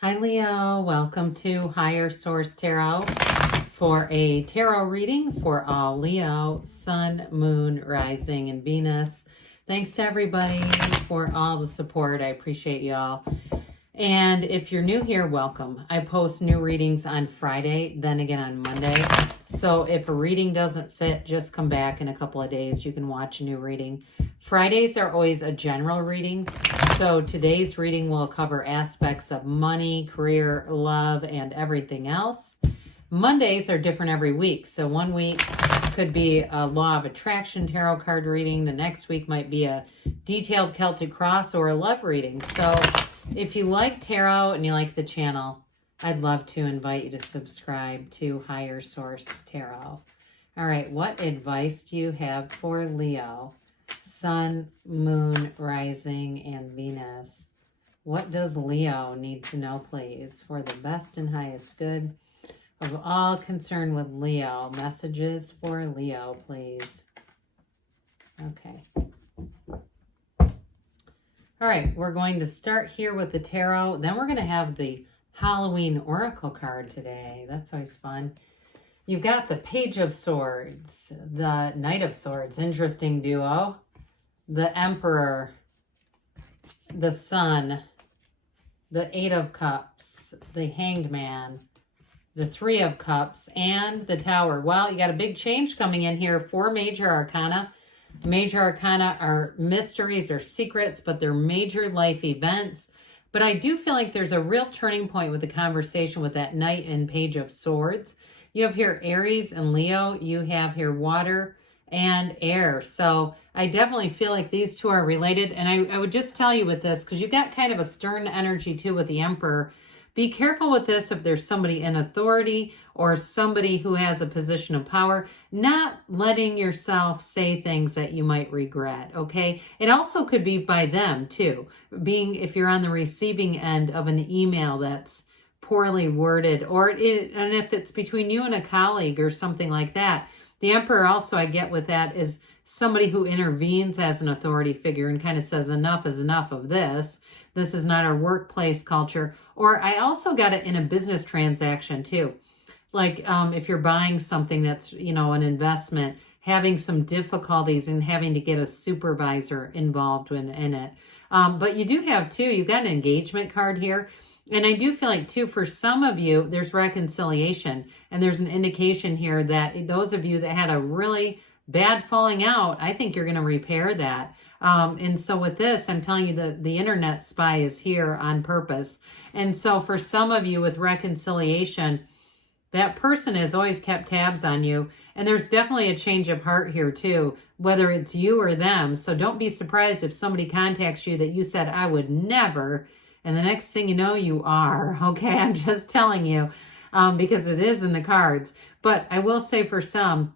Hi Leo, welcome to Higher Source Tarot for a tarot reading for all Leo, Sun, Moon, Rising, and Venus. Thanks to everybody for all the support. I appreciate y'all. And if you're new here, welcome. I post new readings on Friday, then again on Monday. So if a reading doesn't fit, just come back in a couple of days. You can watch a new reading. Fridays are always a general reading. So today's reading will cover aspects of money, career, love, and everything else. Mondays are different every week. So one week could be a Law of Attraction tarot card reading. The next week might be a detailed Celtic cross or a love reading. So if you like tarot and you like the channel, I'd love to invite you to subscribe to Higher Source Tarot. All right, what advice do you have for Leo? Sun, Moon, Rising, and Venus. What does Leo need to know, please, for the best and highest good of all concerned with Leo? Messages for Leo, please. Okay. All right, we're going to start here with the tarot. Then we're going to have the Halloween Oracle card today. That's always fun. You've got the Page of Swords, the Knight of Swords, interesting duo, the Emperor, the Sun, the Eight of Cups, the Hanged Man, the Three of Cups, and the Tower. Well, you got a big change coming in here. 4 major arcana. Major arcana are mysteries or secrets, but they're major life events. But I do feel like there's a real turning point with the conversation with that Knight and Page of Swords. You have here Aries and Leo. You have here water and air. So I definitely feel like these two are related. And I would just tell you with this, because you've got kind of a stern energy too with the Emperor. Be careful with this if there's somebody in authority or somebody who has a position of power, not letting yourself say things that you might regret, okay? It also could be by them too, being if you're on the receiving end of an email that's poorly worded, and if it's between you and a colleague or something like that. The Emperor also, I get with that, is somebody who intervenes as an authority figure and kind of says enough is enough of this. This is not our workplace culture. Or I also got it in a business transaction too. Like if you're buying something that's, an investment, having some difficulties and having to get a supervisor involved in it. But you do have too, you've got an engagement card here. And I do feel like too, for some of you, there's reconciliation. And there's an indication here that those of you that had a really bad falling out, I think you're going to repair that. And so with this, I'm telling you that the internet spy is here on purpose. And so for some of you with reconciliation, that person has always kept tabs on you. And there's definitely a change of heart here too, whether it's you or them. So don't be surprised if somebody contacts you that you said, I would never. And the next thing you know, you are. Okay, I'm just telling you because it is in the cards. But I will say for some,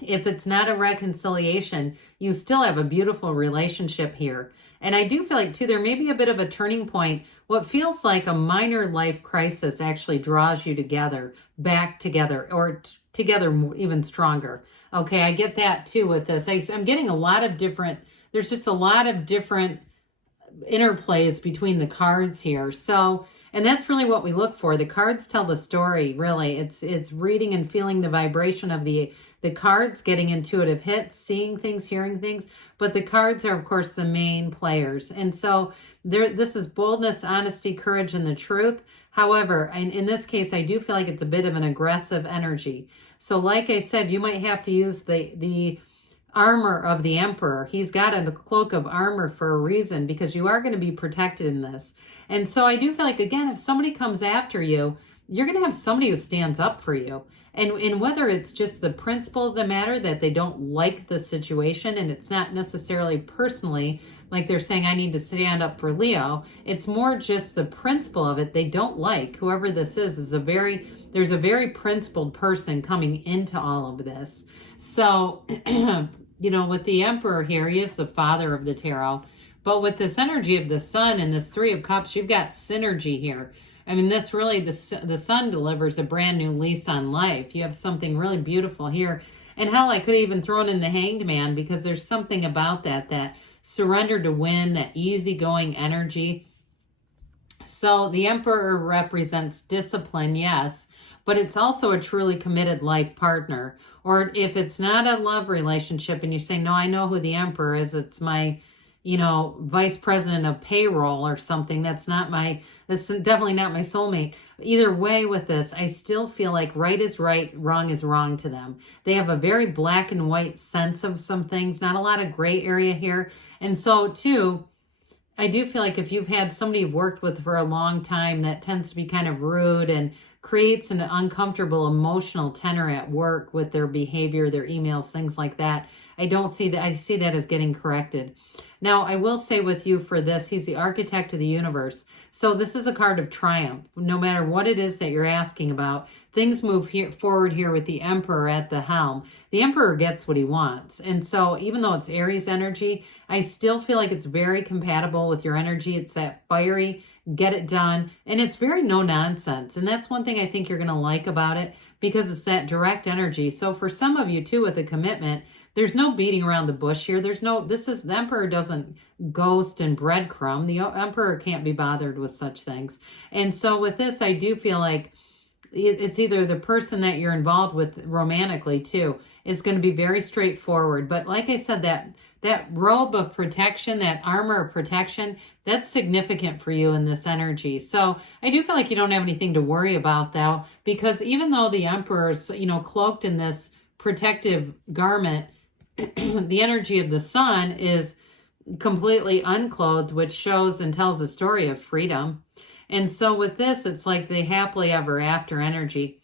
if it's not a reconciliation, you still have a beautiful relationship here. And I do feel like, too, there may be a bit of a turning point. What feels like a minor life crisis actually draws you together, back together, or together even stronger. Okay, I get that, too, with this. I'm getting a lot of different, there's just a lot of different interplays between the cards here. So, and that's really what we look for. The cards tell the story, really. It's reading and feeling the vibration of the cards, getting intuitive hits, seeing things, hearing things. But the cards are, of course, the main players. And so this is boldness, honesty, courage, and the truth. However, in this case, I do feel like it's a bit of an aggressive energy. So like I said, you might have to use the armor of the Emperor. He's got a cloak of armor for a reason, because you are going to be protected in this. And so I do feel like, again, if somebody comes after you, you're going to have somebody who stands up for you. And whether it's just the principle of the matter that they don't like the situation, and it's not necessarily personally, like they're saying, I need to stand up for Leo. It's more just the principle of it. They don't like whoever this is there's a very principled person coming into all of this. So, with the Emperor here, he is the father of the tarot. But with this energy of the Sun and this Three of Cups, you've got synergy here. I mean, this really, the Sun delivers a brand new lease on life. You have something really beautiful here. And hell, I could even throw in the Hanged Man, because there's something about that surrender to win, that easygoing energy. So the Emperor represents discipline, yes, but it's also a truly committed life partner. Or if it's not a love relationship and you say, no, I know who the Emperor is, it's my, vice president of payroll or something. That's definitely not my soulmate. Either way with this, I still feel like right is right, wrong is wrong to them. They have a very black and white sense of some things, not a lot of gray area here. And so too, I do feel like if you've had somebody you've worked with for a long time that tends to be kind of rude and creates an uncomfortable emotional tenor at work with their behavior, their emails, things like that, I don't see that. I see that as getting corrected. Now, I will say with you for this, he's the architect of the universe. So this is a card of triumph. No matter what it is that you're asking about, things move forward here with the Emperor at the helm. The Emperor gets what he wants. And so even though it's Aries energy, I still feel like it's very compatible with your energy. It's that fiery, get it done. And it's very no nonsense. And that's one thing I think you're going to like about it because it's that direct energy. So for some of you too, with a commitment, there's no beating around the bush here. The Emperor doesn't ghost and breadcrumb. The Emperor can't be bothered with such things. And so with this, I do feel like it's either the person that you're involved with romantically too is going to be very straightforward. But like I said, that robe of protection, that armor of protection, that's significant for you in this energy. So I do feel like you don't have anything to worry about though, because even though the Emperor's, cloaked in this protective garment, the energy of the sun is completely unclothed, which shows and tells a story of freedom. And so with this, it's like the happily ever after energy.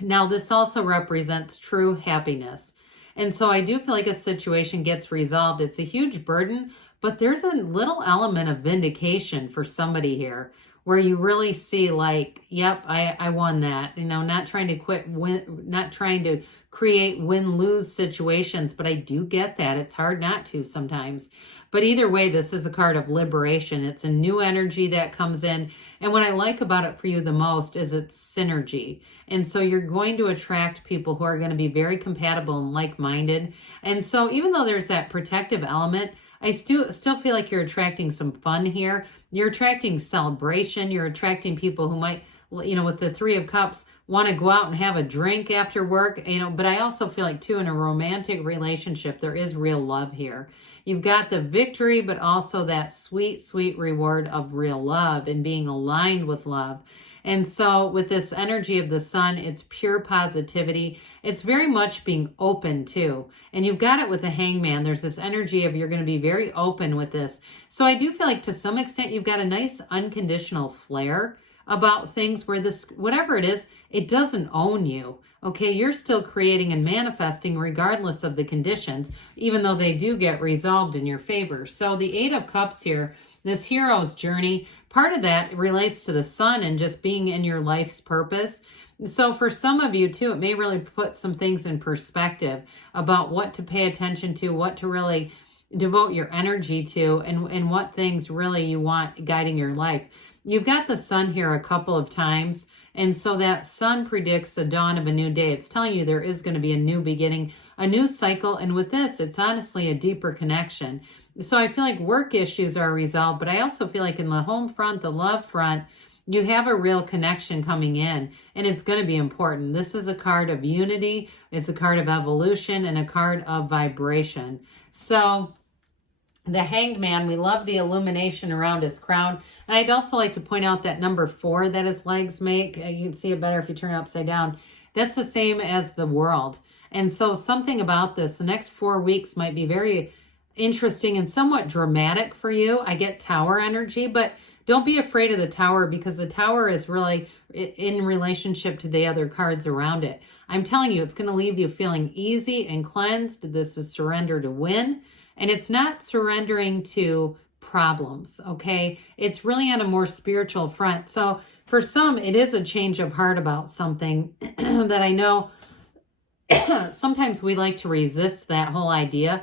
Now, this also represents true happiness. And so I do feel like a situation gets resolved. It's a huge burden, but there's a little element of vindication for somebody here where you really see like, yep, I won that. Not trying to not trying to create win-lose situations, but I do get that. It's hard not to sometimes. But either way, this is a card of liberation. It's a new energy that comes in. And what I like about it for you the most is its synergy. And so you're going to attract people who are going to be very compatible and like-minded. And so even though there's that protective element, I still feel like you're attracting some fun here. You're attracting celebration. You're attracting people who might, with the Three of Cups, want to go out and have a drink after work, but I also feel like too in a romantic relationship, there is real love here. You've got the victory, but also that sweet, sweet reward of real love and being aligned with love. And so with this energy of the sun, it's pure positivity. It's very much being open too. And you've got it with the Hangman. There's this energy of you're going to be very open with this. So I do feel like to some extent you've got a nice unconditional flair about things where this, whatever it is, it doesn't own you. Okay, you're still creating and manifesting regardless of the conditions, even though they do get resolved in your favor. So the Eight of Cups here, this hero's journey, part of that relates to the sun and just being in your life's purpose. So for some of you too, it may really put some things in perspective about what to pay attention to, what to really devote your energy to, and what things really you want guiding your life. You've got the sun here a couple of times, and so that sun predicts the dawn of a new day. It's telling you there is going to be a new beginning, a new cycle, and with this, it's honestly a deeper connection. So I feel like work issues are resolved, but I also feel like in the home front, the love front, you have a real connection coming in, and it's going to be important. This is a card of unity, it's a card of evolution, and a card of vibration. So the Hanged Man, we love the illumination around his crown. And I'd also like to point out that number 4 that his legs make, you can see it better if you turn it upside down. That's the same as the World. And so something about this, the next 4 weeks might be very interesting and somewhat dramatic for you. I get Tower energy, but don't be afraid of the Tower because the Tower is really in relationship to the other cards around it. I'm telling you, it's going to leave you feeling easy and cleansed. This is surrender to win. And it's not surrendering to problems, okay? It's really on a more spiritual front. So for some, it is a change of heart about something that I know sometimes we like to resist that whole idea.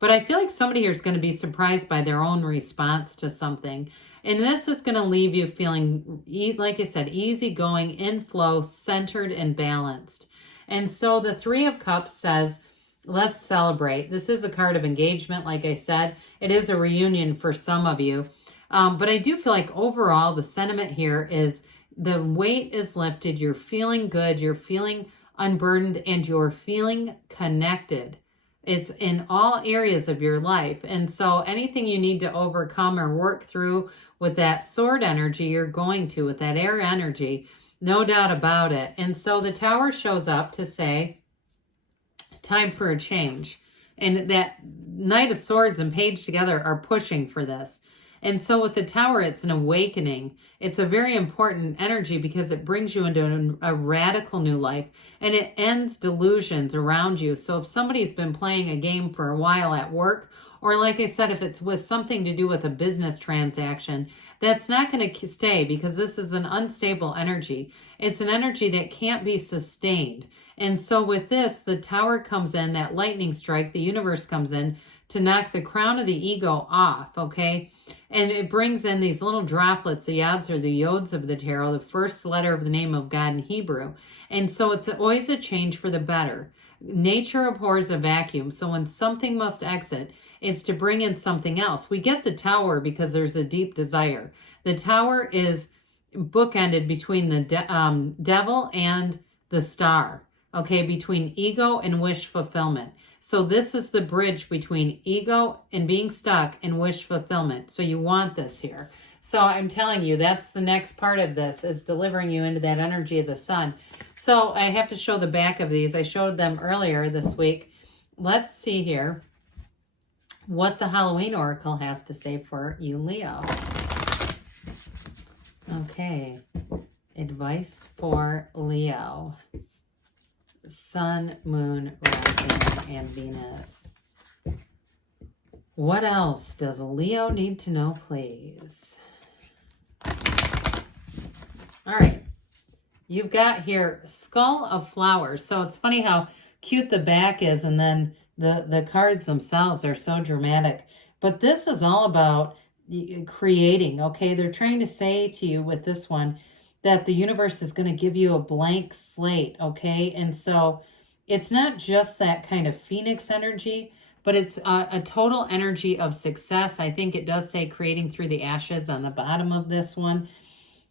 But I feel like somebody here is going to be surprised by their own response to something. And this is going to leave you feeling, like I said, easygoing, in flow, centered, and balanced. And so the Three of Cups says, let's celebrate. This is a card of engagement, like I said. It is a reunion for some of you. But I do feel like overall the sentiment here is the weight is lifted. You're feeling good. You're feeling unburdened, and you're feeling connected. It's in all areas of your life. And so anything you need to overcome or work through with that sword energy, you're going to, with that air energy, no doubt about it. And so the Tower shows up to say, time for a change. And that Knight of Swords and Page together are pushing for this. And so with the Tower, it's an awakening. It's a very important energy because it brings you into a radical new life, and it ends delusions around you. So if somebody's been playing a game for a while at work, or like I said, if it's with something to do with a business transaction, that's not going to stay because this is an unstable energy. It's an energy that can't be sustained. And so with this, the Tower comes in, that lightning strike, the universe comes in to knock the crown of the ego off, okay? And it brings in these little droplets. The yods are the yods of the tarot, the first letter of the name of God in Hebrew. And so it's always a change for the better. Nature abhors a vacuum. So when something must exit, it's to bring in something else. We get the Tower because there's a deep desire. The Tower is bookended between the devil and the star, okay, between ego and wish fulfillment. So this is the bridge between ego and being stuck and wish fulfillment. So you want this here. So I'm telling you, that's the next part of this, is delivering you into that energy of the sun. So I have to show the back of these. I showed them earlier this week. Let's see here what the Halloween Oracle has to say for you, Leo. Okay, advice for Leo. Sun, Moon, Rising, and Venus. What else does Leo need to know, please? All right. You've got here Skull of Flowers. So it's funny how cute the back is, and then the cards themselves are so dramatic. But this is all about creating, okay? They're trying to say to you with this one that the universe is going to give you a blank slate, okay? And so it's not just that kind of phoenix energy, but it's a total energy of success. I think it does say creating through the ashes on the bottom of this one.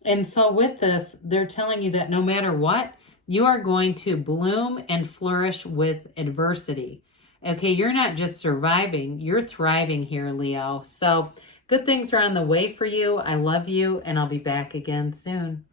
And so with this, they're telling you that no matter what, you are going to bloom and flourish with adversity. Okay, you're not just surviving, you're thriving here, Leo. So good things are on the way for you. I love you, and I'll be back again soon.